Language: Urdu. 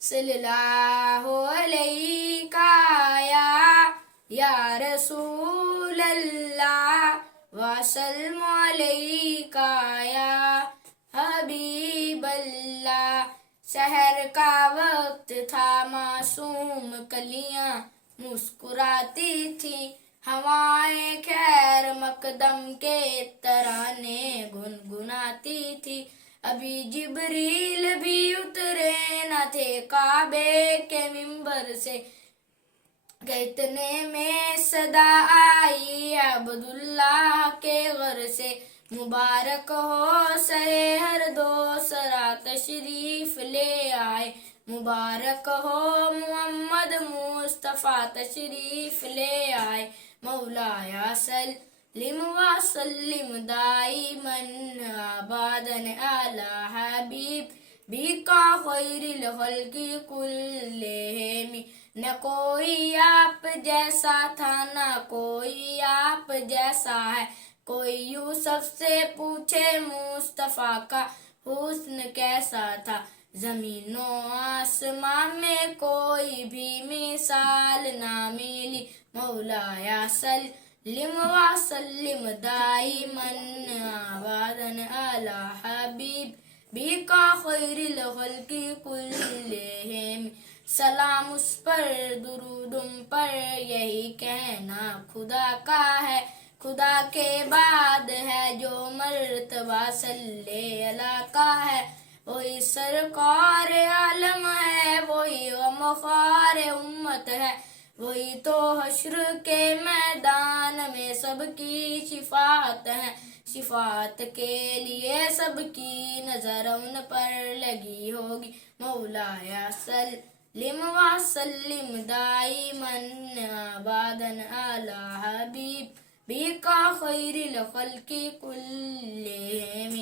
صلی اللہ علیہ یا رسول اللہ وسلم علیہ یا حبیب اللہ۔ سحر کا وقت تھا، معصوم کلیاں مسکراتی تھی، ہوائیں خیر مقدم کے ترانے گنگناتی تھی۔ ابھی جبریل بھی اترے نہ تھے کعبے کے ممبر سے کہ اتنے میں صدا آئی عبداللہ کے گھر سے۔ مبارک ہو سرے ہر دوسرا تشریف لے آئے، مبارک ہو محمد مصطفیٰ تشریف لے آئے۔ مولایا سلم وسلم دائماً ابداً علی حبیبک خیر الخلق کلہم۔ نہ کوئی آپ جیسا تھا، نہ کوئی آپ جیسا ہے، کوئی یوسف سے پوچھے مصطفیٰ کا حسن کیسا تھا۔ زمین و آسمان میں کوئی بھی مثال نہ ملی، مولایا سلم وسلم دائماً ابداً علی حبیبک خیر الخلق کلہم۔ سلام اس پر، درود ان پر، یہی کہنا خدا کا ہے۔ خدا کے بعد ہے جو مرتبہ صلی اللہ کا ہے، وہی سرکار عالم ہے، وہی غمخوار امت ہے، وہی تو حشر کے میدان میں سب کی شفاعت ہے۔ شفاعت کے لیے سب کی نظر ان پر لگی ہوگی، مولایا سلم وسلم دائماً ابداً علی حبیبک خیر الخلق کلہم۔